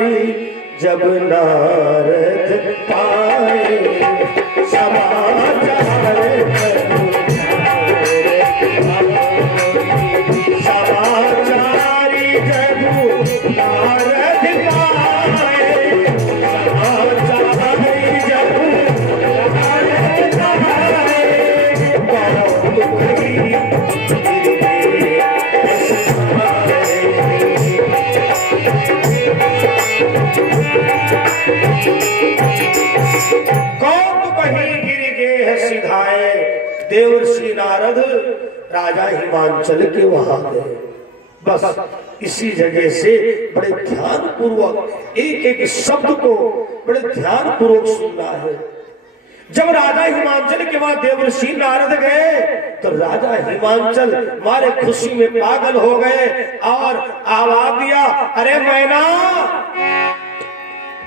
समाचारी जब नारद पाए, समाचार समाचारी जब नारद पाए, समाचारी जब नारद पाए, बहुत दुखी कौन कहीं गिर गए सिधाए। देवर्षि नारद राजा हिमांचल के वहां गए। बस इसी जगह से बड़े ध्यान पूर्वक एक एक शब्द को बड़े ध्यान पूर्वक सुनना है। जब राजा हिमांचल के वहां देवर्षि नारद गए तो राजा हिमांचल मारे खुशी में पागल हो गए और आवाज दिया, अरे मैना।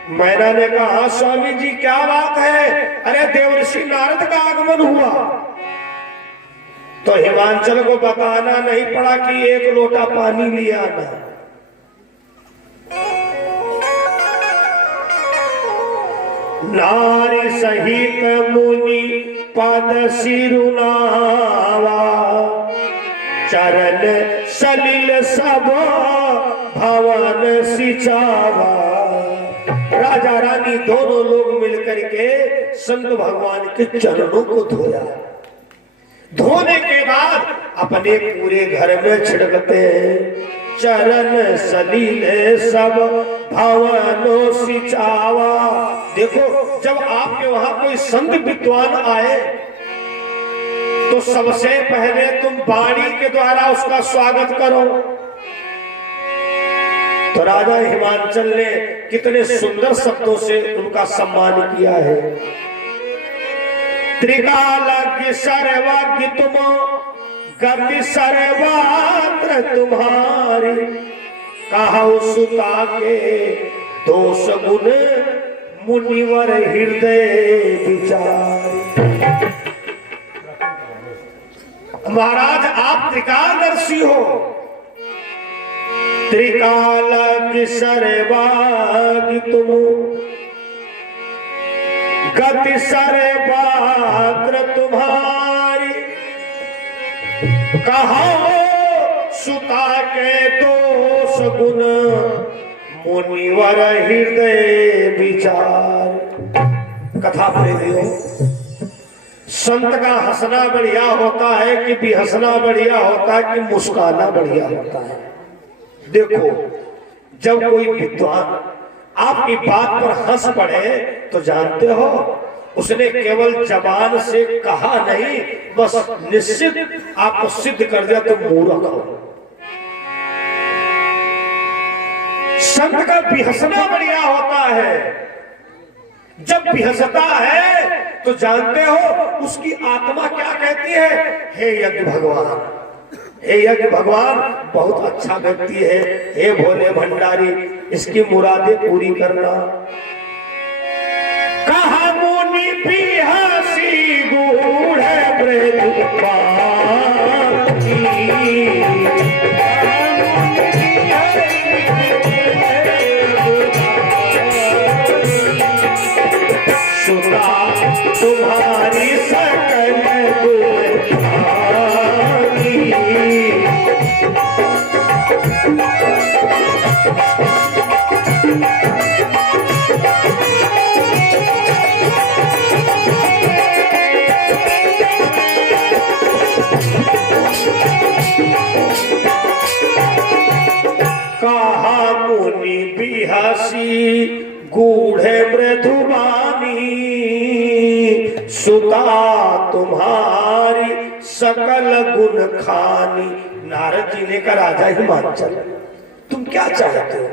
मैना ने कहा, स्वामी जी क्या बात है? अरे देवर्षि नारद का आगमन हुआ। तो हिमांचल को बताना नहीं पड़ा कि एक लोटा पानी लिया आना। नारी सहित मुनि पद सिरुनावा, चरण सलिल सब भवन सिंचावा। राजा रानी दोनों लोग मिलकर के संत भगवान के चरणों को धोया। धोने के बाद अपने पूरे घर में छिड़कते हैं। चरण सलील सब भवनो सिंचावा। देखो, जब आपके वहां कोई संत विद्वान आए तो सबसे पहले तुम वाणी के द्वारा उसका स्वागत करो। तो राजा हिमांचल ने कितने सुंदर शब्दों से उनका सम्मान किया है। त्रिकालज्ञ सर्वज्ञ तुम, गति सर्वत्र तुम्हारी। कहु सुता के दोष गुण, मुनिवर हृदय विचार। महाराज आप त्रिकालदर्शी हो। त्रिकालज्ञ सर्वज्ञ तुम, गति सर्वत्र तुम्हारी। कहो सुता के दोष गुण, मुनिवर हृदय विचार। कथा प्रेमियों, संत का हंसना बढ़िया होता है कि बेहंसना बढ़िया होता है कि मुस्काना बढ़िया होता है। देखो, जब कोई विद्वान आपकी बात पर हंस पड़े तो जानते हो उसने केवल जबान से कहा नहीं, बस निश्चित आपको सिद्ध कर दिया तो मूर्ख हो। संत का बेहंसना बढ़िया होता है। जब बेहंसता है तो जानते हो उसकी आत्मा क्या कहती है? हे यज्ञ भगवान, हे यज्ञ भगवान बहुत अच्छा व्यक्ति है। हे भोले भंडारी, इसकी मुरादें पूरी करना। कहा मुनि बिहसी गूढ़ सुता तुम्हारी सकल कहा मुनि बिहसी गूढ़ मृदुबानी। सुता तुम्हारी सकल गुण खानी। नारद जी ने कहा, राजा हिमांचल तुम क्या चाहते हो?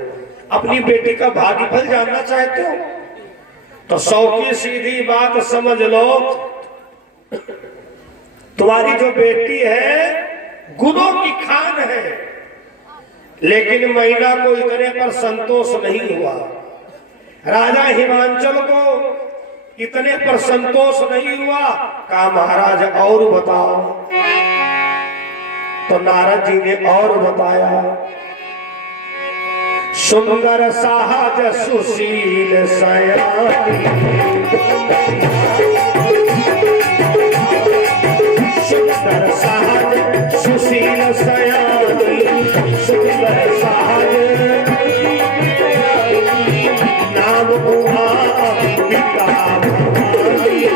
अपनी बेटी का भाग्यफल जानना चाहते हो? तो सौ की सीधी बात समझ लो, तुम्हारी जो बेटी है गुणों की खान है, लेकिन महिला को इतने पर संतोष नहीं हुआ। राजा हिमांचल को इतने पर संतोष नहीं हुआ। कहा, महाराज और बताओ। तो नारद जी ने और बताया। सुंदर सहज सुशील सयानी, सुंदर सहज सुशील सयानी, सुंदर सहज नाम उमा अंबिका भवानी।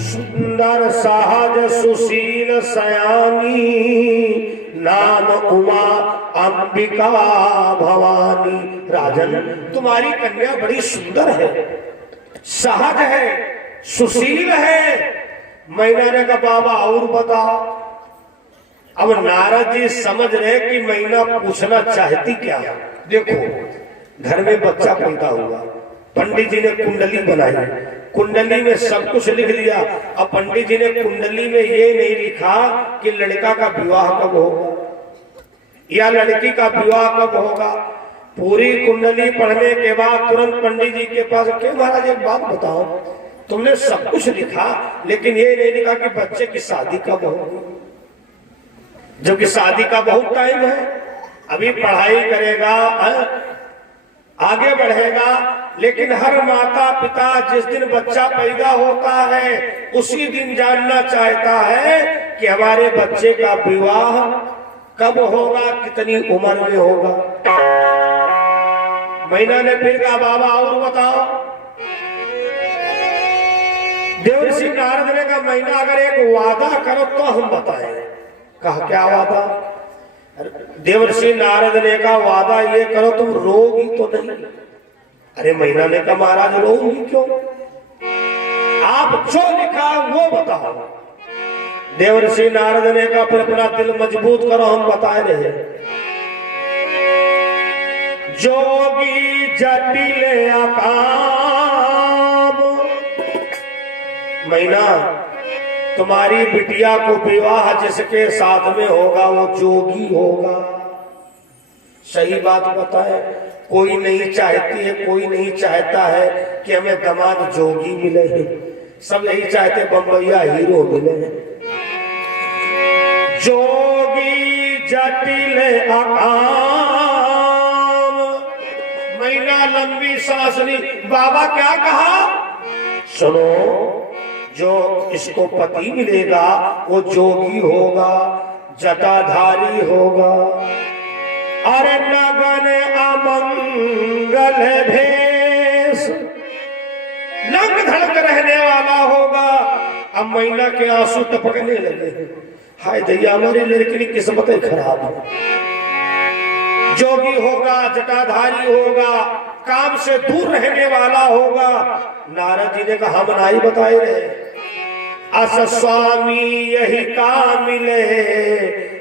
सुंदर सहज सुशील सयानी, नाम उमा अंबिका भवानी। राजन, तुम्हारी कन्या बड़ी सुंदर है, सहज है, सुशील है। मैना ने कहा बाबा और बताओ। अब नारद जी समझ रहे कि मैना पूछना चाहती क्या है। देखो, घर में बच्चा पैदा हुआ, पंडित जी ने कुंडली बनाई, कुंडली में सब कुछ लिख दिया। अब पंडित जी ने कुंडली में ये नहीं लिखा कि लड़का का विवाह कब होगा या लड़की का विवाह कब होगा। पूरी कुंडली पढ़ने के बाद तुरंत पंडित जी के पास, क्यों महाराज एक बात बताओ, तुमने सब कुछ लिखा लेकिन ये नहीं लिखा कि बच्चे की शादी कब होगी, जबकि शादी का बहुत टाइम है। अभी पढ़ाई करेगा, आगे बढ़ेगा, लेकिन हर माता पिता जिस दिन बच्चा पैदा होता है उसी दिन जानना चाहता है कि हमारे बच्चे का विवाह कब होगा, कितनी उम्र में होगा। मैना ने फिर कहा बाबा और बताओ। देवर्षि नारद ने कहा मैना अगर एक वादा करो तो हम बताएं। कहा क्या वादा? देवर्षि नारद ने कहा वादा ये करो तुम रोगी तो नहीं। अरे मैना ने कहा महाराज रोगी क्यों, आप जो लिखा वो बताओ। देवर्षि नारद ने कहा फिर अपना दिल मजबूत करो, हम बताए रहे। जोगी जटिल अकाम, मैना तुम्हारी बिटिया को विवाह जिसके साथ में होगा वो जोगी होगा। सही बात बताए, कोई नहीं चाहती है, कोई नहीं चाहता है कि हमें दामाद जोगी मिले हैं, सब यही चाहते बम्बैया हीरो मिले हैं। जोगी जटिल अकाम, मैना लंबी सांस ली। बाबा क्या कहा? सुनो, जो इसको पति मिलेगा वो जोगी होगा, जटाधारी होगा, अरे नगन अमंगल भेष, नंग धड़क रहने वाला होगा। अब मैना के आंसू टपकने लगे, हाय दैया हमारी लड़की की किस्मत खराब है। जोगी होगा, जटाधारी होगा, काम से दूर रहने वाला होगा। नारद जी ने कहा हम नहीं बताए रहे। अस स्वामी यही काम मिले,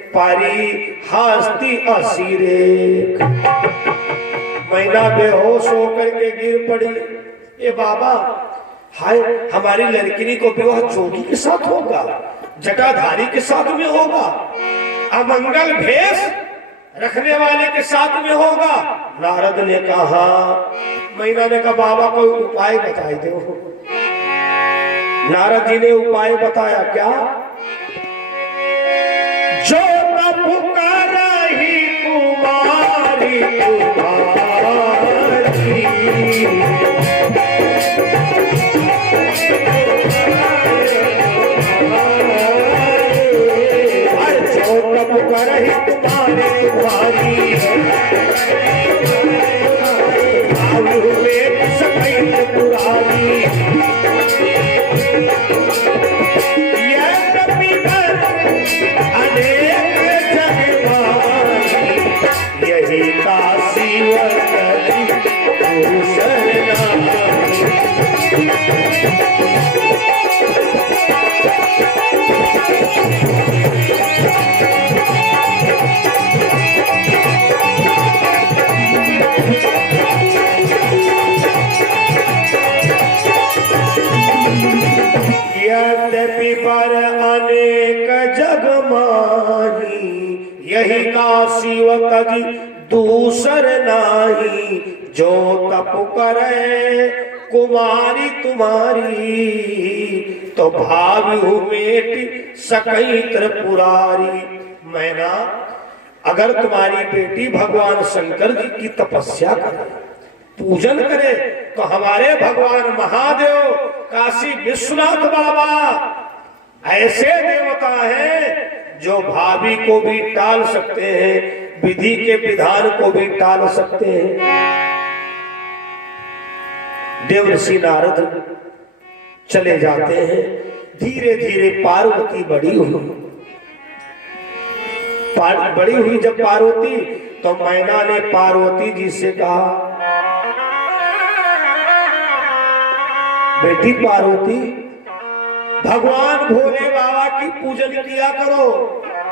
पारी हस्ती असीरे। मैना बेहोश होकर के गिर पड़ी। ये बाबा, हाय हमारी लड़की को विवाह जोगी के साथ होगा, जटाधारी के साथ में होगा, अमंगल भेष रखने वाले के साथ में होगा। नारद ने कहा, मैना ने कहा बाबा कोई उपाय बताई दो। नारद जी ने उपाय बताया। क्या? जो पुकार ही कुमारी कुमारी, जो पुकार ही कुमारी कुमारी, पुरानी यही काशी गुरु यही का शिव कजी दूसर नाही, जो तप करे कुमारी तुम्हारी, तो भावी मेट सकई त्रिपुरारी। मैना अगर तुम्हारी बेटी भगवान शंकर जी की तपस्या करे, पूजन करे, तो हमारे भगवान महादेव काशी विश्वनाथ बाबा ऐसे देवता हैं जो भाभी को भी टाल सकते हैं, विधि के विधान को भी टाल सकते हैं। देवर्षि नारद चले जाते हैं। धीरे धीरे पार्वती बड़ी हुई जब पार्वती, तो मैना ने पार्वती जी से कहा, बेटी पार्वती, भगवान भोले बाबा की पूजन किया करो।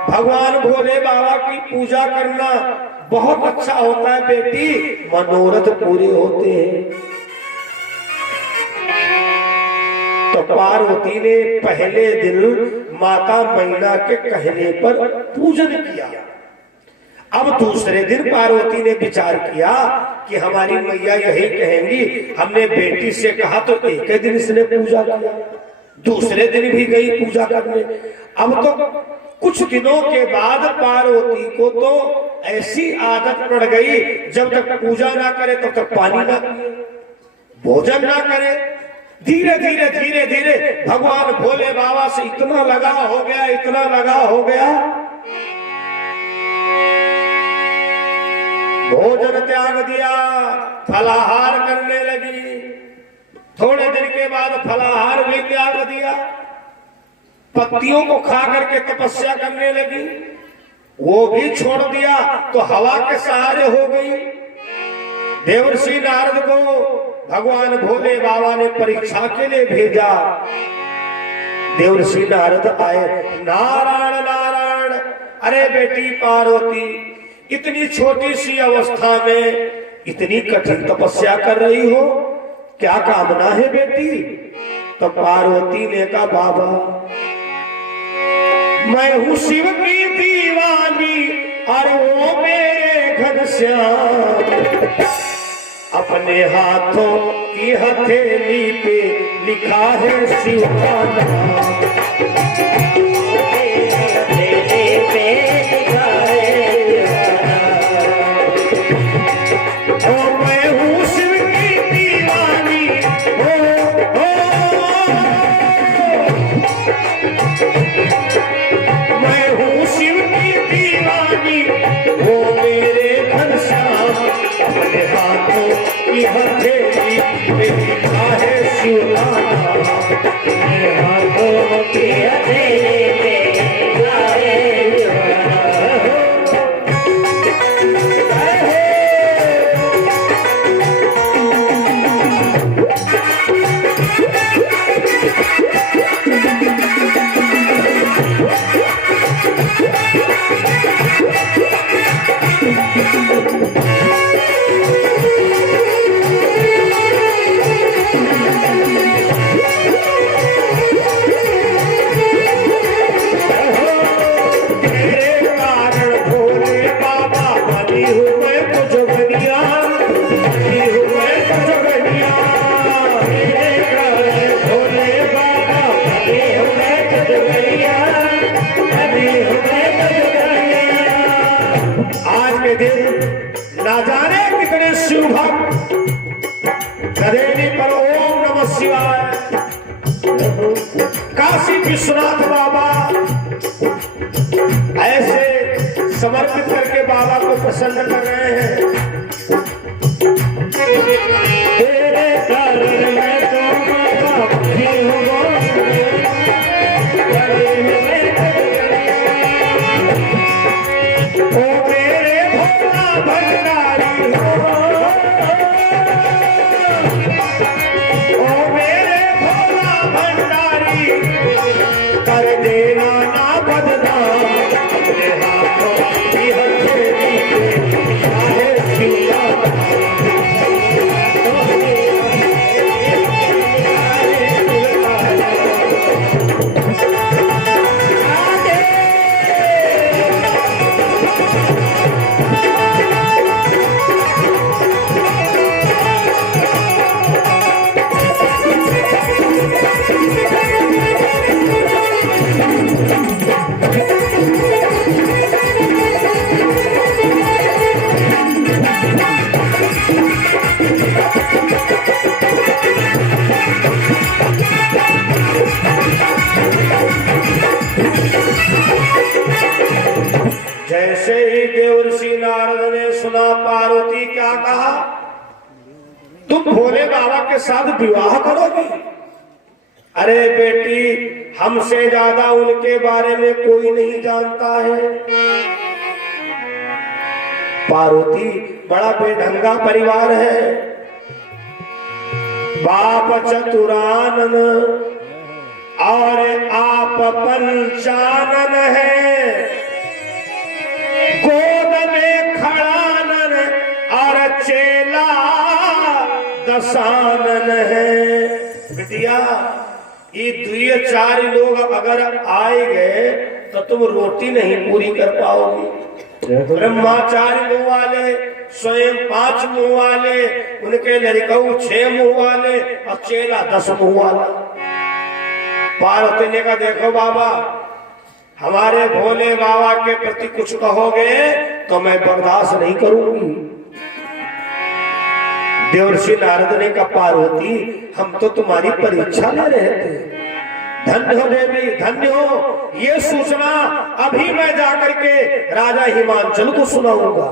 भगवान भोले बाबा की पूजा करना बहुत अच्छा होता है बेटी, मनोरथ पूरे होते हैं। तो पार्वती ने पहले दिन माता मैना के कहने पर पूजन किया। अब दूसरे दिन पार्वती ने विचार किया कि हमारी मैया यही कहेंगी, हमने बेटी से कहा तो एक ही दिन इसने पूजा किया, दूसरे दिन भी गई पूजा करने। अब तो कुछ दिनों के बाद पार्वती को तो ऐसी आदत पड़ गई, जब तक पूजा ना करे तब तक पानी ना पिए, भोजन ना करे। धीरे धीरे धीरे धीरे भगवान भोले बाबा से इतना लगाव हो गया, इतना लगाव हो गया, भोजन त्याग दिया, फलाहार करने लगी। थोड़े दिन के बाद फलाहार भी त्याग दिया, पत्तियों को खा करके तपस्या करने लगी, वो भी छोड़ दिया, तो हवा के सहारे हो गई। देवर्षि नारद को भगवान भोले बाबा ने परीक्षा के लिए भेजा। देवर्षि नारद आए, नारायण नारायण, अरे बेटी पार्वती, इतनी छोटी सी अवस्था में इतनी कठिन तपस्या कर रही हो, क्या कामना है बेटी? तो पार्वती ने कहा, बाबा मैं हूं शिव की दीवानी और वो मेरे घनश्याम, अपने हाथों की हथेली पे लिखा है शिव का नाम, हथेली पे लिखा है, ओ मैं हूँ शिव की दीवानी, मैं हूँ शिव की दीवानी, वो मेरे घनश्याम, अपने हाथों की हथेली पे लिखा है शिव का नाम, मेरे हाथों की हथेली पे लिखा है शिव का नाम। ना जाने कितने शिव भक्त नदेनी पर ओम नमः शिवाय, काशी विश्वनाथ बाबा ऐसे समर्पित करके बाबा को प्रसन्न कर रहे हैं। तेरे कारण मैं तो भंडारी हो, ओ मेरे भोला भंडारी, कर देना ना बदनाम, अपने हाथों की हथेली पे लिखा है जैसे ही देवर्षि नारद ने सुना, पार्वती क्या कहा, तुम भोले बाबा के साथ विवाह करोगी? अरे बेटी, हमसे ज्यादा उनके बारे में कोई नहीं जानता है। पार्वती बड़ा बेढंगा परिवार है, बाप चतुरानन और आप पंचानन है, गोद में खड़ानन और चेला दशानन है। बिटिया, ये दुए चार लोग अगर आए गए तो तुम रोटी नहीं पूरी कर पाओगी। ब्रह्माचारी मुंह वाले, स्वयं 5 मुंह वाले, उनके लड़कऊ 6 मुंह वाले और चेला 10 मुंह वाला। पार्वती ने कहा, देखो बाबा, हमारे भोले बाबा के प्रति कुछ कहोगे तो मैं बर्दाश्त नहीं करूंगी। देवर्षि नारद ने कहा, पार्वती, हम तो तुम्हारी परीक्षा ले रहे थे। धन्य हो देवी, धन्य हो। ये सूचना अभी मैं जाकर के राजा हिमांचल को सुनाऊंगा।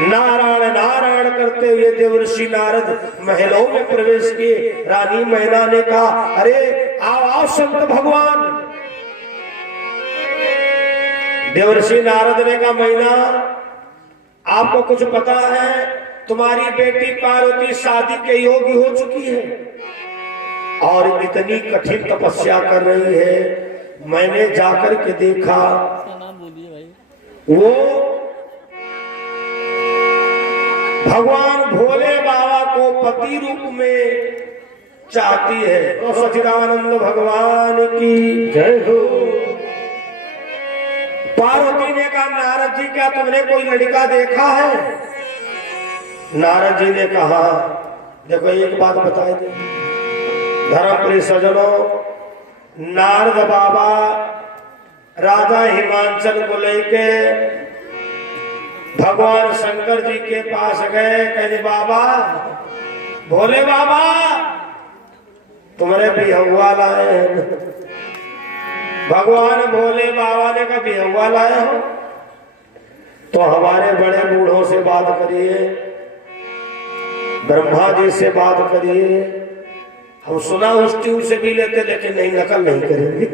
नारायण नारायण करते हुए देवर्षि नारद महलों में प्रवेश किए। रानी मैना ने कहा, अरे आओ आओ संत भगवान। देवर्षि नारद ने कहा, मैना, आपको कुछ पता है? तुम्हारी बेटी पार्वती शादी के योग्य हो चुकी है और इतनी कठिन तपस्या कर रही है। मैंने जाकर के देखा, वो भगवान भोले बाबा को पति रूप में चाहती है। तो सच्चिदानंद भगवान की जय हो। पार्वती ने कहा, नारद जी, क्या तुमने कोई लड़का देखा है? नारद जी ने कहा, देखो एक बात बता दे धर्मप्रिय सज्जनों, नारद बाबा राजा हिमांचल को लेके भगवान शंकर जी के पास गए। कहते, बाबा, भोले बाबा, तुम्हारे बिहुआ लाए हैं। भगवान भोले बाबा ने कहा, बिहुआ लाए हो तो हमारे बड़े बूढ़ों से बात करिए, ब्रह्मा जी से बात करिए। हम सुना उस ट्यूब से भी लेते, लेकिन नहीं, नकल नहीं करेंगे।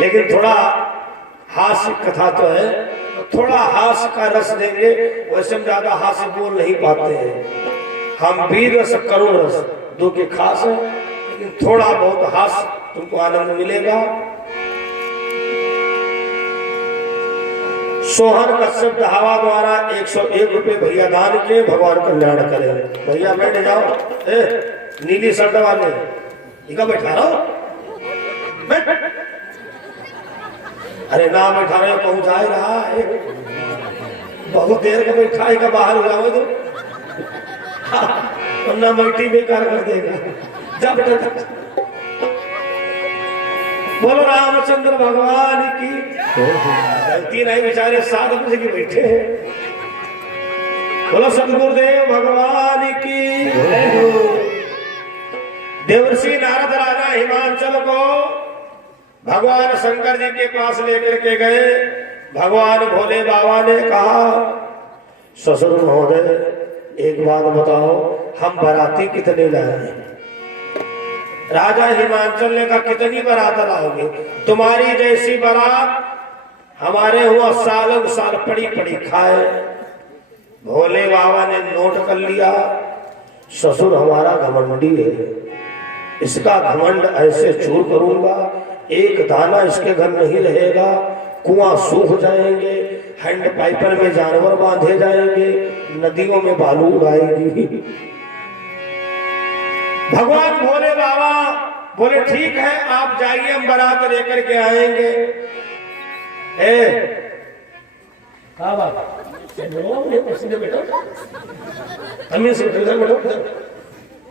लेकिन थोड़ा हास्य कथा तो है, तो थोड़ा हास्य का रस देंगे। वैसे हम ज्यादा हास्य बोल नहीं पाते हैं। हम वीर रस, करुण रस दो के खास है, लेकिन थोड़ा बहुत हास्य तुमको आनंद मिलेगा। सोहन कश्यप हवा द्वारा 101 रुपए भैया दान के, भगवान कल्याण करे। भैया बैठ जाओ, नीली शर्ट वाले इका बैठा रहो, बैठ। अरे ना बैठा रहे, पहुंचा ही रहा है, बहुत देर का बैठा है, का बाहर हो जाओ तो वरना मल्टी बेकार कर देगा। जब बोलो रामचंद्र भगवान की गलती नहीं, बेचारे 7 बजे के बैठे हैं। बोलो सदगुरुदेव भगवान की। देवर्षि नारद राजा हिमांचल को भगवान शंकर जी के पास लेकर के गए। भगवान भोले बाबा ने कहा, ससुर महोदय, एक बात बताओ, हम बाराती कितने लाए? राजा हिमांचल ने कहा, कितनी बारात लाओगे? तुम्हारी जैसी बारात हमारे हुआ सालों साल पड़ी पड़ी खाए। भोले बाबा ने नोट कर लिया, ससुर हमारा घमंडी है, इसका घमंड ऐसे चूर करूंगा, एक दाना इसके घर नहीं रहेगा, कुआं सूख जाएंगे, हैंड पाइपर में जानवर बांधे जाएंगे, नदियों में बालू उड़ाएगी। भगवान भोले बाबा बोले, ठीक है, आप जाइए, हम बारात लेकर के आएंगे।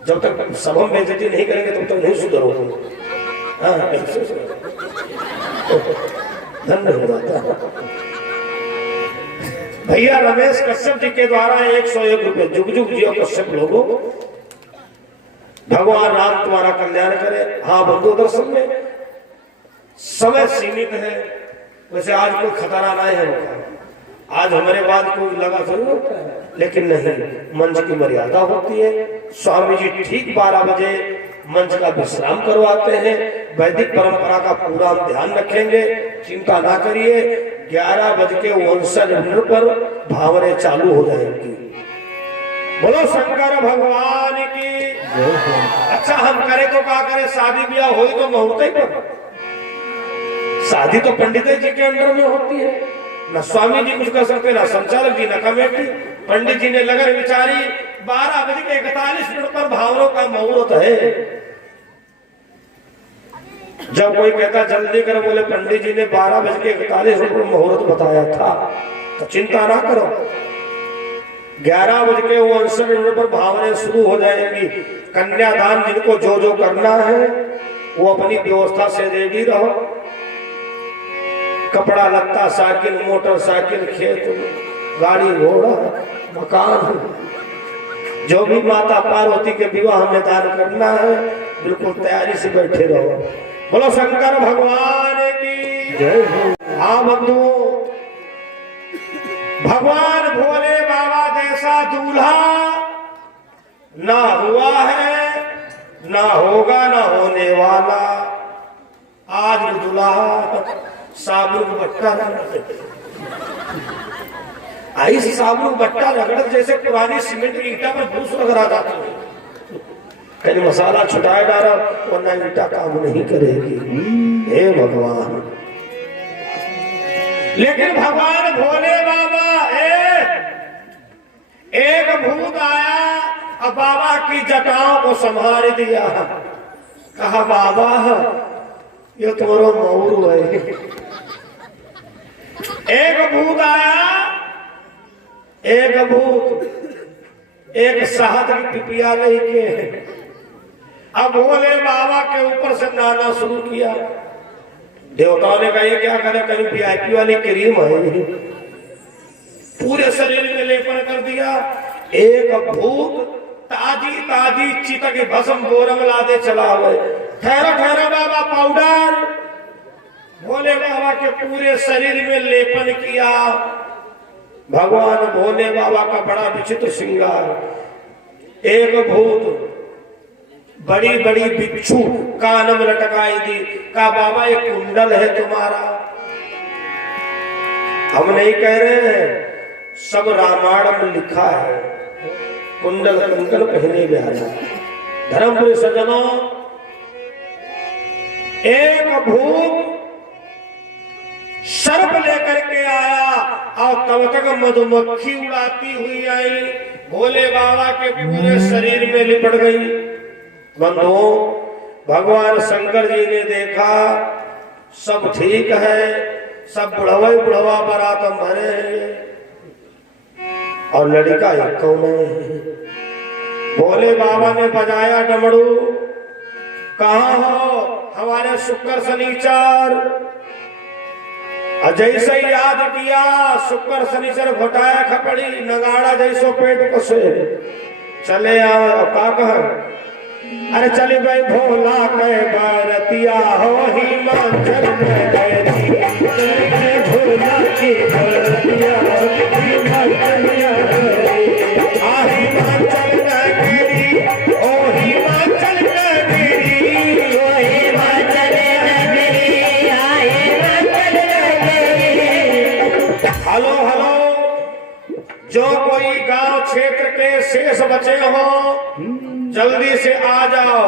जब तक सब हम बेइज्जती नहीं करेंगे तब तक नहीं सुधरोगे। भैया रमेश कश्यप जी के द्वारा 101 रुपए, जुग जुग जियो कश्यप लोगों, भगवान राम तुम्हारा कल्याण करे। हाँ बंधु, दर्शन में समय सीमित है, वैसे आज कोई खतरा नहीं है, आज हमारे बाद कोई लगा जरूर, लेकिन नहीं, मंच की मर्यादा होती है। स्वामी जी ठीक 12 बजे मंच का विश्राम करवाते हैं। वैदिक परंपरा का पूरा हम ध्यान रखेंगे, चिंता ना करिए। 11:59 पर भावरे चालू हो जाएंगी। बोलो शंकर भगवान की। अच्छा हम करें तो क्या करें, शादी ब्याह हो तो मुहूर्त ही पर, शादी तो पंडित जी के अंडर में होती है, न स्वामी जी कुछ कर सकते, ना संचालक जी, न कमेटी। पंडित जी ने लगन विचारी 12:41 पर भावरों का मुहूर्त है। जब कोई कहता जल्दी करो, बोले पंडित जी ने 12:41 पर मुहूर्त बताया था, तो चिंता ना करो। 11:59 पर भावरें शुरू हो जाएंगी। कन्यादान जिनको जो जो करना है वो अपनी व्यवस्था से रेडी रहो। कपड़ा लत्ता, साइकिल, मोटरसाइकिल, खेत, गाड़ी घोड़ा, मकान, जो भी माता पार्वती के विवाह में दान करना है, बिल्कुल तैयारी से बैठे रहो। बोलो शंकर भगवान की जय हो। हाँ बंधुओं, भगवान भोले बाबा जैसा दूल्हा ना हुआ है, ना होगा, ना होने वाला। आज दूल्हा साबुन बट्टा आई से साबुन बट्टा रगड़ जैसे पुरानी सीमेंट की ईटा पर भूस लग रहा था, कहीं मसाला छुटाए डाला वरना ईटा काम नहीं करेगी। हे भगवान, लेकिन भगवान भोले बाबा एक भूत आया और बाबा की जटाओं को संभाल दिया। कहा बाबा ये तुम्हारा मऊर है। एक भूत आया, एक भूत एक शहद की पिपिया लेके अब भोले बाबा के ऊपर से नहाना शुरू किया। देवताओं ने कहा ये क्या करे, कहीं वीआईपी वाली क्रीम है, पूरे शरीर में लेपन कर दिया। एक भूत ताजी ताजी चिता की भस्म बोरम लादे चला हुए। ठहरा ठहरा बाबा, पाउडर भोले बाबा के पूरे शरीर में लेपन किया। भगवान भोले बाबा का बड़ा विचित्र श्रृंगार। एक भूत बड़ी बड़ी बिच्छू कान में लटकाई दी। कहा बाबा ये कुंडल है तुम्हारा। हम नहीं कह रहे हैं, सब रामायण में लिखा है। कुंडल कंकल पहने बिहारा। धर्मपुरी सज्जनों, एक भूत सर्प लेकर के आया और तब तक मधुमक्खी उड़ाती हुई आई, भोले बाबा के पूरे शरीर में लिपट गई। बंधुओं, भगवान शंकर जी ने देखा सब ठीक है, सब बुढ़वा बुढ़वा बरातम भरे हैं और लड़का एक कौन है। भोले बाबा ने बजाया डमरू। कहाँ हो हमारे शुक्र शनिचर। जैसे ही याद किया, शुक्र शनिचर घोटाया खपड़ी, नगाड़ा जैसो पेट को से चले आओ। का कह अरे चले भाई भोला के बरतिया हो हिमाचल में गई। भोला की बरतिया हिमाचल में गई। हिमाचल में गिरी, ओ हिमाचल में गिरी, ओ हिमाचल में गिरी, हिमाचल में गिरी। हेलो हेलो, जो कोई गांव क्षेत्र के शेष बचे हो जल्दी से आ जाओ।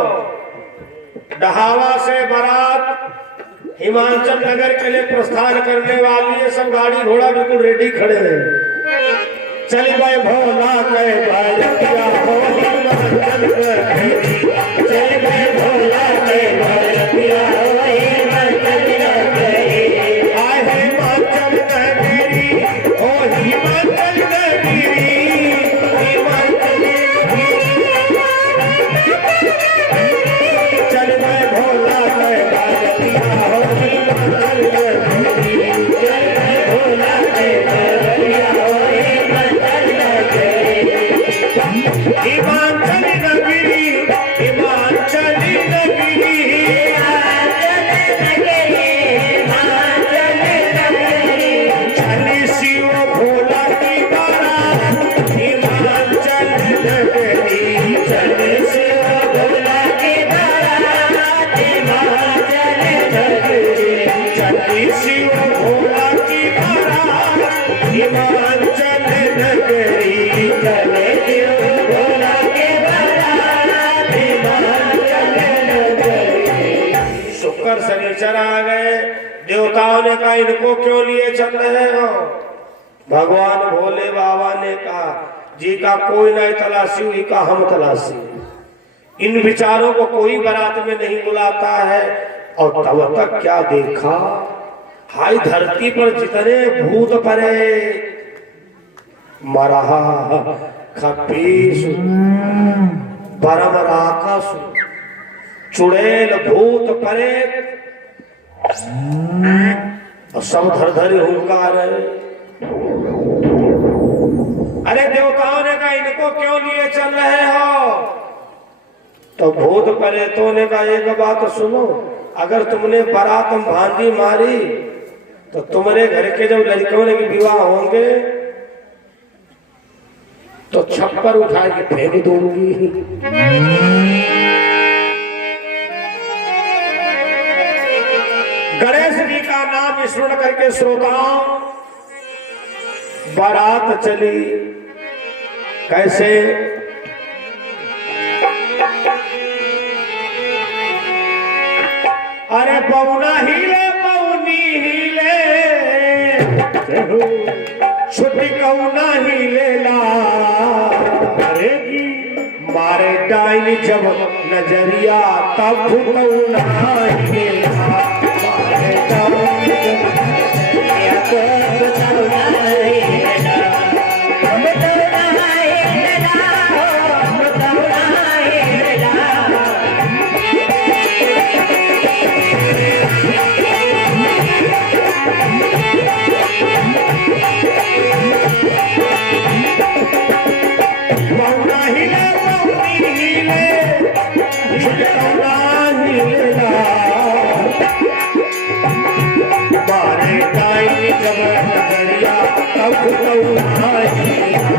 डहावा से बारात हिमाचल नगर के लिए प्रस्थान करने वाली है। सब गाड़ी घोड़ा बिल्कुल रेडी खड़े हैं। चल भाई भोला के बरतिया हो हिमाचल में। चल भाई भोला के बरतिया हो हिमाचल में। आए हिमाचल में गिरी, ओ हिमाचल में गिरी, हिमाचल चल भाई भोला के बरतिया हो हिमाचल में। चल भाई भोला के बरतिया हो हिमाचल में। निशाचर आ गए। देवताओं ने कहा इनको क्यों लिए चल रहे हो? भगवान भोले बाबा ने कहा जी का कोई नहीं तलाशी हुई का हम तलाशी। इन विचारों को कोई बारात में नहीं बुलाता है। और तब तक क्या देखा, हाय धरती पर जितने भूत परे मरहा खपीस परम राक्षस चुड़ैल भूत परे और सब धर धर हुंकार है। अरे देवताओं ने कहा इनको क्यों लिए चल रहे हो? तो भूत प्रेतों ने कहा एक बात सुनो, अगर तुमने बारात भांजी मारी तो तुम्हारे घर के जब लड़कों के विवाह होंगे तो छप्पर उठा के फेंक दूंगी। गणेश जी का नाम स्मरण करके श्रोताओं बारात चली। कैसे? अरे पौना हिले पौनी हिले छुट्टी कौना हिलेला। अरे मारे डाइन जब नजरिया तब कौना हिलेला। मारे डाइन जब नजरिया तब कौना हिलेला।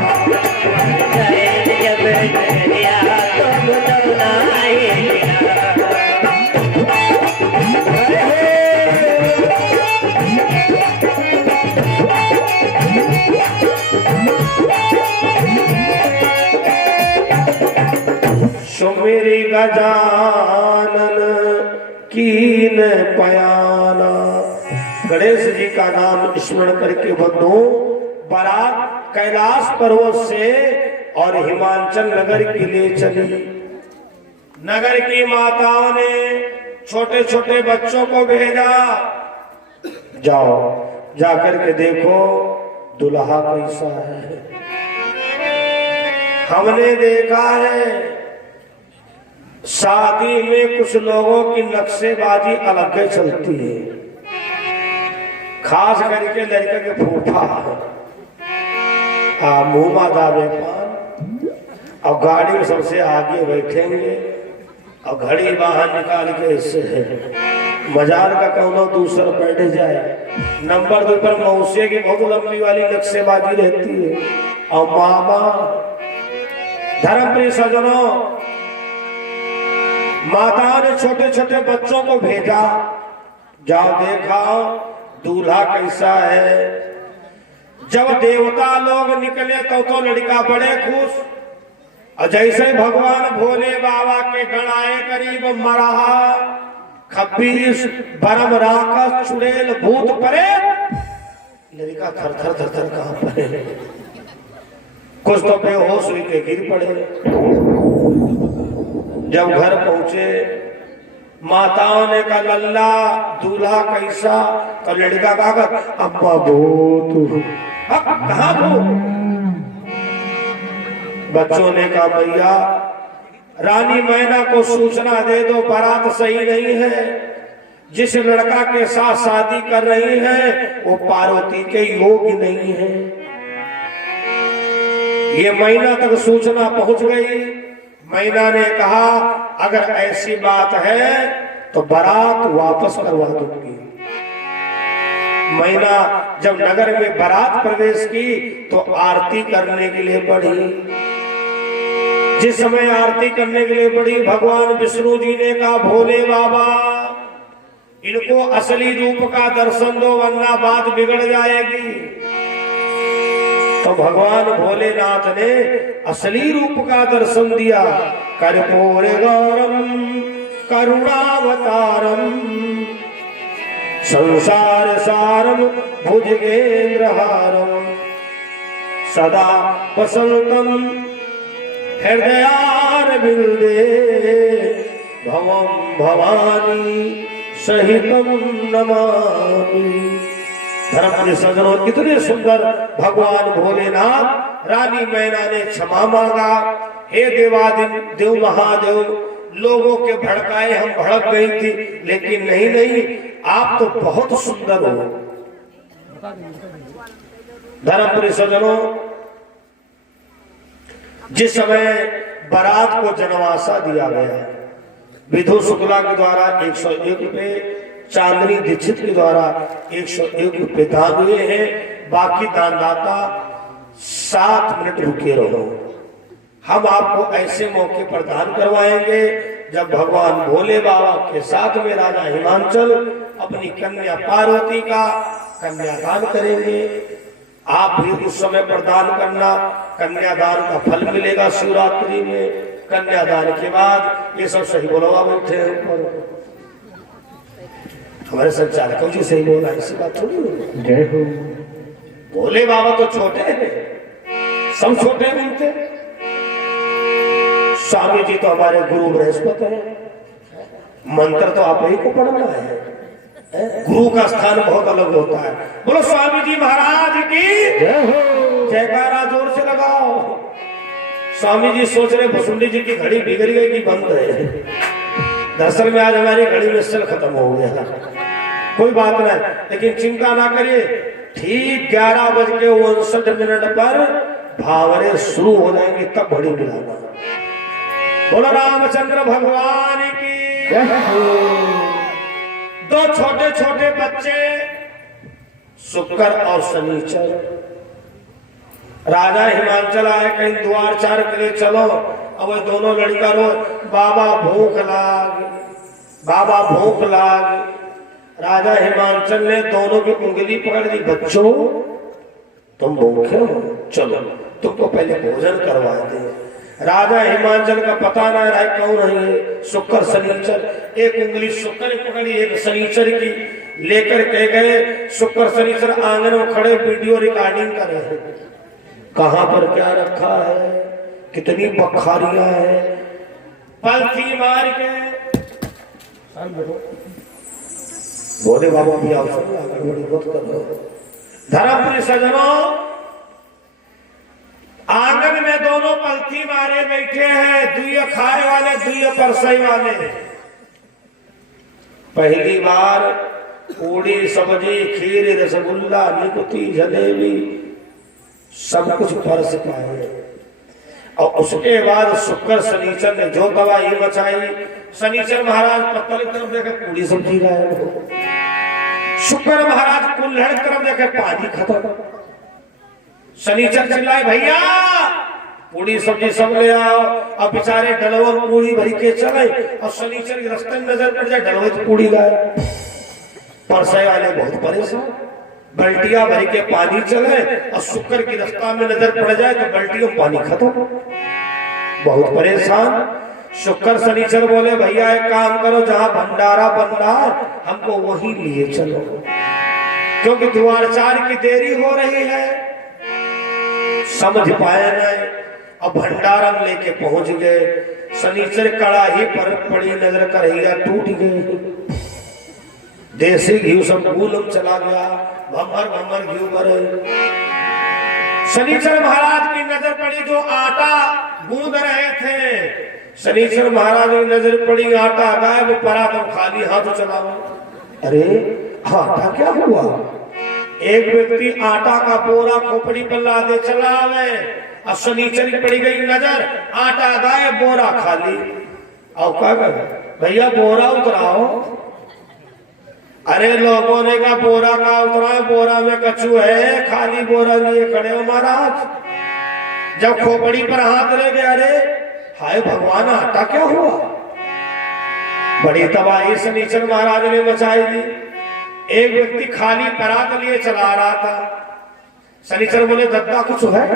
मेरी गजानन कीन पयाना। गणेश जी का नाम स्मरण करके बंधु बारात कैलाश पर्वत से और हिमाचल नगर के लिए चली। नगर की माताओं ने छोटे छोटे बच्चों को भेजा, जाओ जाकर के देखो दुल्हा कैसा है। हमने देखा है शादी में कुछ लोगों की नक्शेबाजी अलग चलती है, खास करके लड़के के फूफा मुंह दावे पान और गाड़ी में सबसे आगे बैठेंगे और घड़ी बाहर निकाल के इससे मजाल का कौनो दूसरा बैठ जाए। नंबर 2 पर मौसे की बहुत लंबी वाली नक्शेबाजी रहती है। और मामा धर्मप्रिय सज्जनों, माता ने छोटे छोटे बच्चों को भेजा, जाओ देखा दूल्हा कैसा है। जब देवता लोग निकले तो लड़का बड़े खुश, और जैसे भगवान भोले बाबा के गण आए करीब मरहा खबीस बरम राक्षस चुड़ैल भूत परे, लड़का थर थर थर थर कहां पड़े, कुछ तो बेहोश हुई के गिर पड़े। जब घर पहुंचे माताओं ने कहा लल्ला दूल्हा कैसा? तो लड़का कहा अब्बा बहुत कहा वो। बच्चों ने कहा भैया रानी मैना को सूचना दे दो बारात सही नहीं है। जिस लड़का के साथ शादी कर रही है वो पार्वती के योग्य नहीं है। ये मैना तक सूचना पहुंच गई। मैना ने कहा अगर ऐसी बात है तो बारात वापस करवा दूंगी। मैना जब नगर में बारात प्रवेश की तो आरती करने के लिए बढ़ी। जिस समय आरती करने के लिए बढ़ी भगवान विष्णु जी ने कहा भोले बाबा इनको असली रूप का दर्शन दो वरना बात बिगड़ जाएगी। तो भगवान भोलेनाथ ने असली रूप का दर्शन दिया। कर्पूर गौरम करुणावतारम संसार सारम भुजगेन्द्रहारम सदा वसंतम हृदयारविंदे भवम भवानी सहितम नमामि। धर्म के सजनों, कितने सुंदर भगवान भोलेनाथ। रानी मैना ने क्षमा मांगा, हे देवादिन देव महादेव, लोगों के भड़काए हम भड़क गई थी, लेकिन नहीं नहीं, आप तो बहुत सुंदर हो। धर्मपुरी सजनों, जिस समय बारात को जनवासा दिया गया, विधु शुक्ला के द्वारा 101 रुपए, चांदनी दीक्षित के द्वारा 101 रुपए दान हुए हैं। बाकी दानदाता 7 मिनट रुके रहो, हम आपको ऐसे मौके पर दान करवाएंगे जब भगवान भोले बाबा के साथ में राजा हिमांचल अपनी कन्या पार्वती का कन्यादान करेंगे। आप भी उस समय पर दान करना, कन्यादान का फल मिलेगा शिवरात्रि में। कन्यादान के बाद ये सब सही बोलोगा, बैठे हैं ऊपर हमारे संचालकों जी सही बोला, ऐसी बात थोड़ी है। जय हो। भोले बाबा तो छोटे हैं, सब छोटे मिलते। स्वामी जी तो हमारे गुरु बृहस्पति हैं, मंत्र तो आप ही को पढ़ना है। गुरु का स्थान बहुत अलग होता है। बोलो स्वामी जी महाराज की जय हो। जयकारा जोर से लगाओ। स्वामी जी सोच रहे भसुंडी जी की घड़ी बिगड़ गई कि बंद है। दरअसल में आज हमारी घड़ी में सेल खत्म हो गया। कोई बात नहीं, लेकिन चिंता ना करिए, ठीक 11:59 पर भावरे शुरू हो जाएंगे, तब घड़ी मिलाना। बोलो रामचंद्र भगवान की जय हो। 2 छोटे छोटे बच्चे शुक्र और शनिचर, राजा हिमांचल आए, कहीं द्वार चार के लिए चलो। अब दोनों लड़का रो, बाबा भूख लाग, बाबा भूख लाग। राजा हिमांचल ने दोनों की उंगली पकड़ दी, बच्चों तुम भूखे हो, चलो तुमको पहले भोजन करवा दे। राजा हिमांचल का पता ना रहा कौन है, शुक्र शनिचर। एक उंगली शुक्र ने पकड़ी, एक शनिचर की लेकर के गए। शुक्र शनिचर आंगन में खड़े वीडियो रिकॉर्डिंग कर रहे हैं, कहां पर क्या रखा है, कितनी बखारियां है। पलथी मार के बोले बाबा भी अवसर गड़बड़ी मत करो। धर्मपुरी सजनों, आंगन में दोनों पलथी मारे बैठे हैं, दुइया खाए वाले, दुइया परसई वाले। पहली बार पूड़ी सब्जी खीर रसगुल्ला निकुती जलेबी सब कुछ परस पाए। और उसके बाद शुक्र शनिचर ने जो दवाई मचाई। शनिचर महाराज पत्थर की तरफ देखे पूरी सब्जी गायब, शुक्र महाराज कुल्हड़ की तरफ देखे पानी खत्म। शनिचर चिल्लाए, भैया पूरी सब्जी सब ले आओ। अब बेचारे डलवा पूरी भरी के चले, और शनिचर रास्ते में नजर पड़ जाए डलवे पूरी गायब। परसे वाले बहुत परेशान, बल्टिया भरी के पानी चले, और शुक्र की रास्ता में नजर पड़ जाए तो बल्टियों पानी खत्म, बहुत परेशान। शुक्र शनिचर बोले, भैया एक काम करो, जहां भंडारा बन रहा है हमको वहीं लिए चलो, क्योंकि द्वार चार की देरी हो रही है। समझ पाए नहीं, अब भंडारा लेके पहुंच गए। शनिचर कड़ाही पर पड़ी नजर, कढ़ैया टूट गई, देसी घी सब गूलम चला गया, भम्मर भम्मर घी भरे। शनिचर महाराज की नजर पड़ी जो आटा गूंद रहे थे। शनिचर महाराज की नजर पड़ी, आटा गायब, परात खाली हाथ चलाओ। अरे आटा क्या हुआ? एक व्यक्ति आटा का बोरा खोपड़ी पर लादे चला आवे, और शनिचर की पड़ी गई नजर, आटा गायब, बोरा खाली। और क्या कर भैया बोरा उतराओ। अरे लोगों ने कहा बोरा का उतरा, बोरा में कछू है, खाली बोरा लिए खड़े हो महाराज। जब खोपड़ी पर हाथ ले गए, अरे हाय भगवान आटा क्या हुआ? बड़ी तबाही शनिचर महाराज ने मचाई दी। एक व्यक्ति खाली परात लिए चला रहा था। शनिचर बोले, दद्दा कुछ है?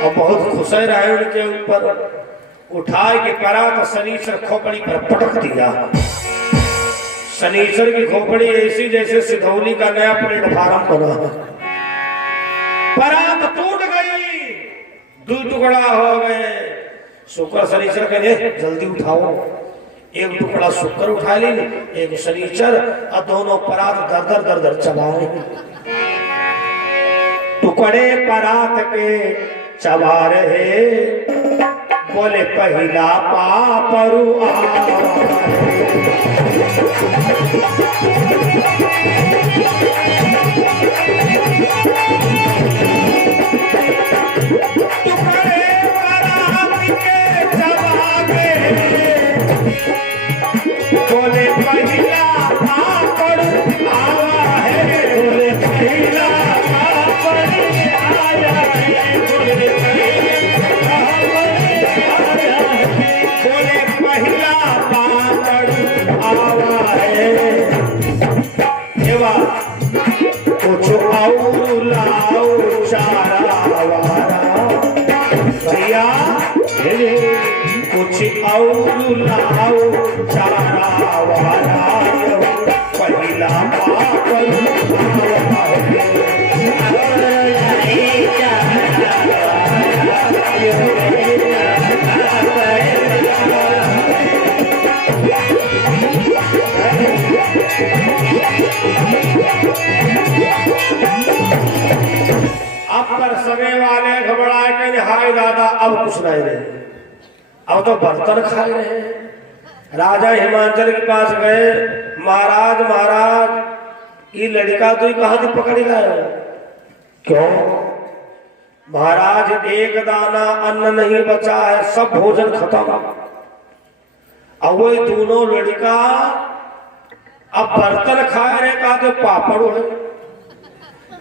और बहुत खुश रहे उनके ऊपर। उठाए के परात शनिचर खोपड़ी पर पटक दिया। शनीचर की खोपड़ी ऐसी जैसे सिधौली का नया प्लेटफार्म बना है। परात टूट गई, दो टुकड़ा हो गए। शुक्र शनीचर कहने जल्दी उठाओ। एक टुकड़ा शुक्र उठा ली, एक शनीचर, और दोनों परात दर दर दर दर चबाए। टुकड़े परात के चबा रहे, बोले पहला पापरू बोले पहिला पापड़ आया है, बोले पहिला पापड़ आया है, बोले पहिला पापड़ आया है। एवा कुछ और लाओ चारा वारा भैया, कुछ और लाओ चारा वाला, पहिला पापड़ अब पर समय वाले घबराए कहीं हाय दादा अब कुछ नहीं रहे, अब तो बर्तन खा रहे हैं। राजा हिमांचल के पास गए, महाराज महाराज ये लड़का तो कहां से पकड़ लाए? क्यों महाराज, एक दाना अन्न नहीं बचा है, सब भोजन खत्म। अब वही दोनों लड़का अब बर्तन खा रहे का तो पापड़ है।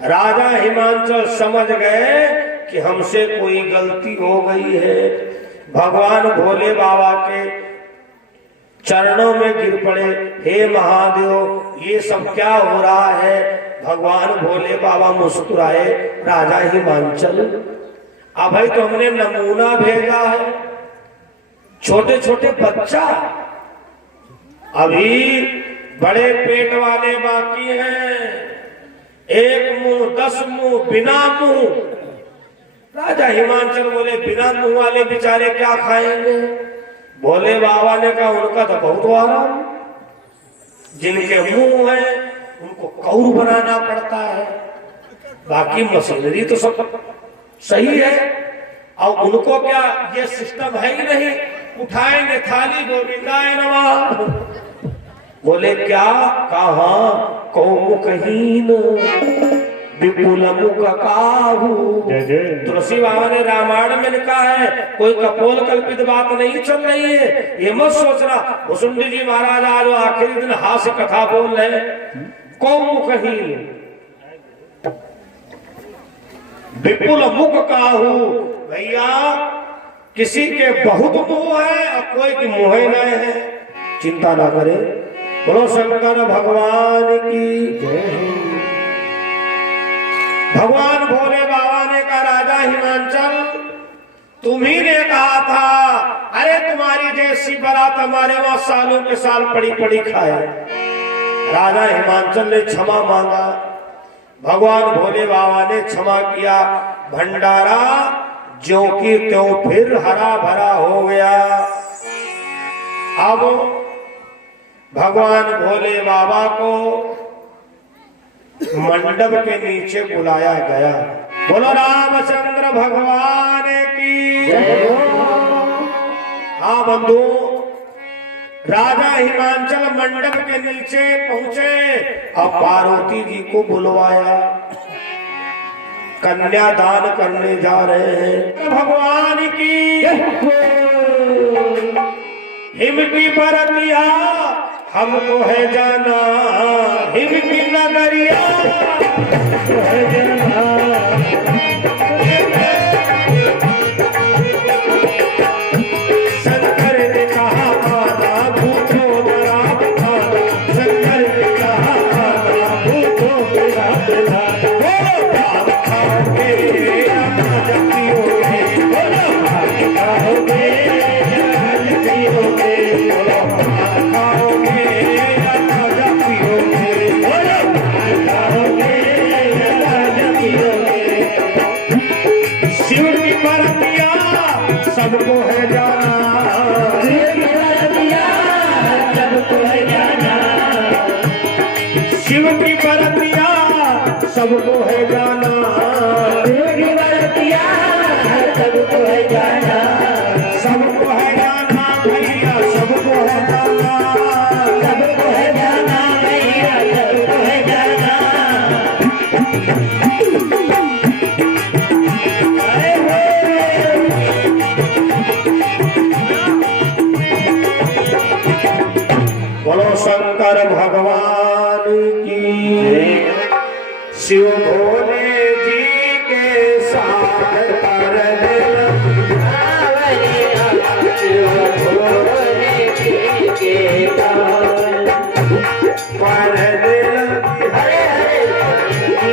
राजा हिमांचल समझ गए कि हमसे कोई गलती हो गई है। भगवान भोले बाबा के चरणों में गिर पड़े, हे महादेव ये सब क्या हो रहा है? भगवान भोले बाबा मुस्कुराए, राजा हिमांचल अब भाई तो हमने नमूना भेजा है, छोटे छोटे बच्चा, अभी बड़े पेट वाले बाकी हैं, एक मुंह 10 मुंह बिना मुंह। राजा हिमांचल बोले बिना मुंह वाले बेचारे क्या खाएंगे? भोले बाबा ने कहा उनका तो बहुत आराम, जिनके मुंह है उनको कौर बनाना पड़ता है, बाकी मशीनरी तो सब सही है। और उनको क्या ये सिस्टम है ही नहीं, उठाएंगे थाली गोविंदाय नमः। बोले क्या कहा? कौमुखहीन विपुल मुख काहू। तुलसी बाबा ने रामायण में लिखा है, कोई कपोल कल्पित बात नहीं चल रही है, ये मत सोचना। भुसुंडी जी महाराज आज आखिरी दिन हास्य कथा बोल रहे, कौमुखहीन विपुल मुख काहू। भैया किसी के बहुत मुंह है और कोई की मुंह नहीं है, चिंता ना करे। बोलो शंकर भगवान की जय। भगवान भोले बाबा ने कहा राजा हिमांचल तुम्ही ने कहा था, अरे तुम्हारी जैसी बारात हमारे वहां सालों के साल पड़ी पड़ी खाए। राजा हिमांचल ने क्षमा मांगा, भगवान भोले बाबा ने क्षमा किया। भंडारा ज्यों की त्यों फिर हरा भरा हो गया। अब भगवान भोले बाबा को मंडप के नीचे बुलाया गया। बोलो रामचंद्र भगवान की। हाँ बंधु, राजा हिमांचल मंडप के नीचे पहुंचे और पार्वती जी को बुलवाया, कन्यादान करने जा रहे हैं। भगवान की हिम की बरतिया हमको है जाना, हिम की नगरिया है जाना। शंकर ने कहा आना भूखो जरा खाना, शंकर ने कहा आना भूखो जरा खाना। खाओगे पियोगे, खाओगे पियोगे, खाओगे सबको है जाना, योगी बरतिया सबको है जाना, सबको है जाना भैया, सबको है जाना, सबको है जाना भैया, सबको है जाना। बोलो शंकर भगवान की, शिव भोले जी के साथ कर दिल, शिव भोले जी के दान, पर दिल हरे हरे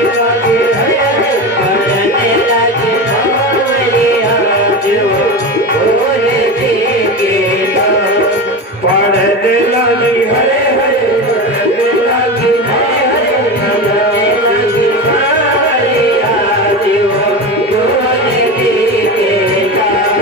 लगे, हरे हरे पढ़ने लगे हमारिया, शिव भोले जी के दान, पर दिल हरे हरे हरे पढ़ने लगे, हरे हरे पढ़ने लगे हमारिया, शिव भोले जी के दान।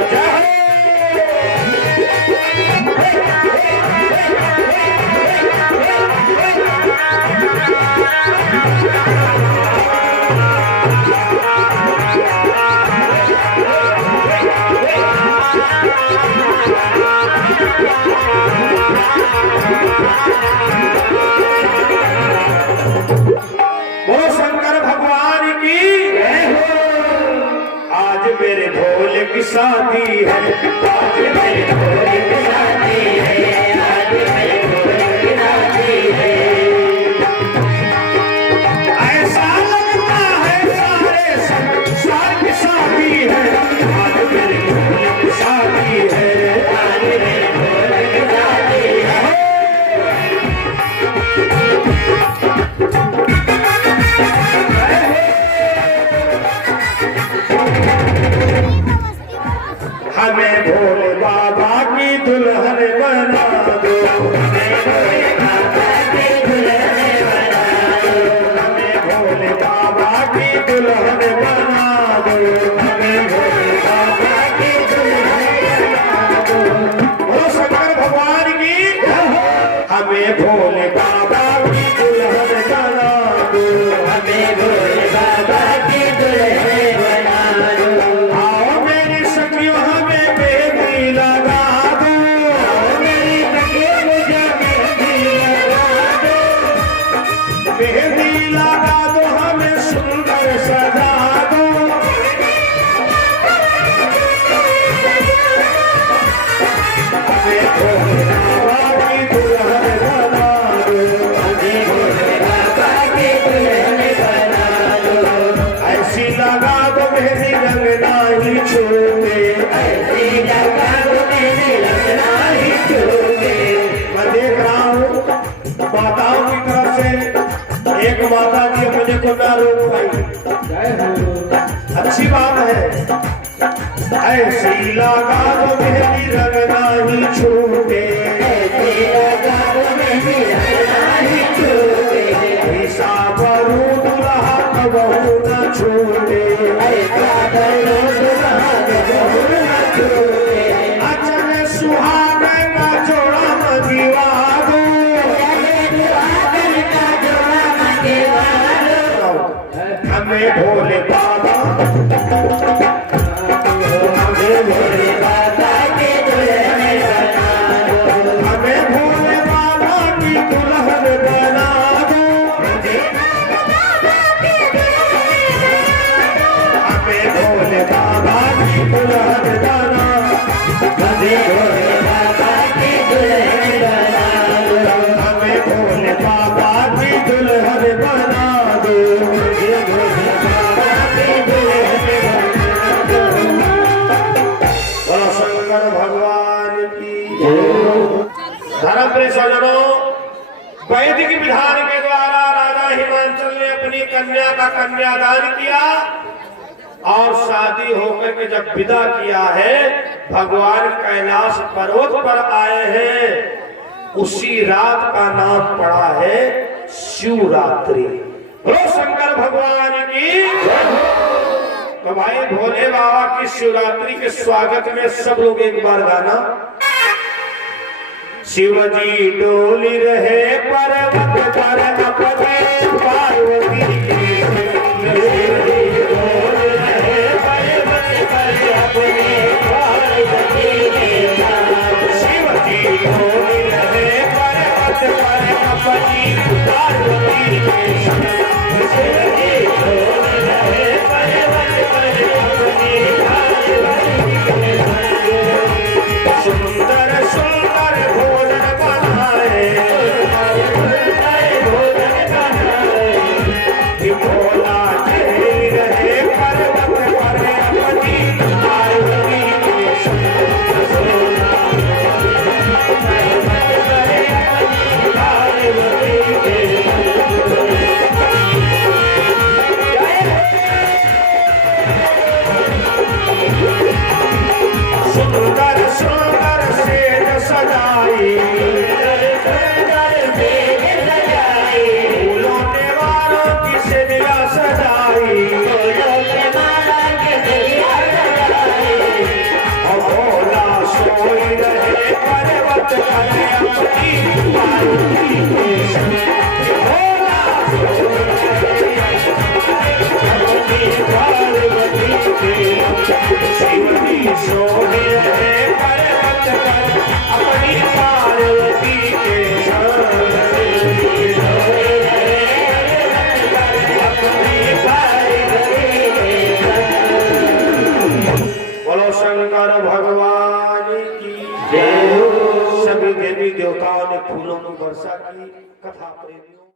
बोलो शंकर भगवान की जय हो। आज मेरे भोले की शादी है, आज मेरे भोले की शादी है, आज मेरे भोले की शादी है, ऐसा लगता है सारे संसार की शादी है, आज मेरे भोले की शादी है, आज मेरे भोले की शादी है। हमें भोले बाबा की दुल्हन बना दो, हमें भोले बाबा की दुल्हन बना दो, हमें भोले बाबा की दुल्हन बना दो, हमें भोले बाबा की दुल्हन बना दो। बोलो शंकर भगवान की हमें भोले बाबा की दुल्हन बना दो, हमें भोले बाबा की दुल्हन बना दो। आओ मेरी सखियों हमें मेहंदी लगा दो, मेरी सखियों मुझे मेहंदी लगा दो, मेहंदी लगा दो, हमें सुंदर सजा दो, हमें भोले बाबा की दुल्हन बना दो, हमें भोले बाबा की दुल्हन बना दो। ऐसी लगा दो मेहंदी रंग नहीं छूटे, ऐसी लगा दो मेरे लगना ही छूटे। मैं देख रहा हूँ माताओं की तरफ से एक माता जी अपने को ना रोक पाई, अच्छी बात है। ऐसी लगा दो मेहंदी रंग नहीं छूटे, ऐसी लगा दो मेरे लगना ही छूटे। ऐसा बरू दुल्हा कबहू न छूटे, ऐसा करो दुल्हा कबहू न छूटे। अचल सुहाग का जोड़ा मदिवा दो, चले दुआर का जोड़ा मदेवा दो। हमें भोले बाबा, हमें भोले बाबा की दुल्हन बना दो। हमें भोले बाबा की दुल्हन बना दो, हमें भोले बाबा की दुल्हन बना, हमें भोले बाबा की दुल्हन बना दो। हमें भोले बाबा की दुल्हन बना दो, हमें भोले बाबा की दुल्हन बना दो। बोलो शंकर भगवान की। धर्म प्रिय सज्जनों, वैदिक विधान के द्वारा राजा हिमांचल ने अपनी कन्या का कन्यादान किया और शादी होकर के जब विदा किया है, भगवान कैलाश पर्वत पर आए हैं। उसी रात का नाम पड़ा है शिवरात्रि। बोलो शंकर भगवान की। तो भाई भोले बाबा की शिवरात्रि के स्वागत में सब लोग एक बार गाना। शिवजी डोली रहे पर्वत पर अपने पार्वती के प्रेमियों।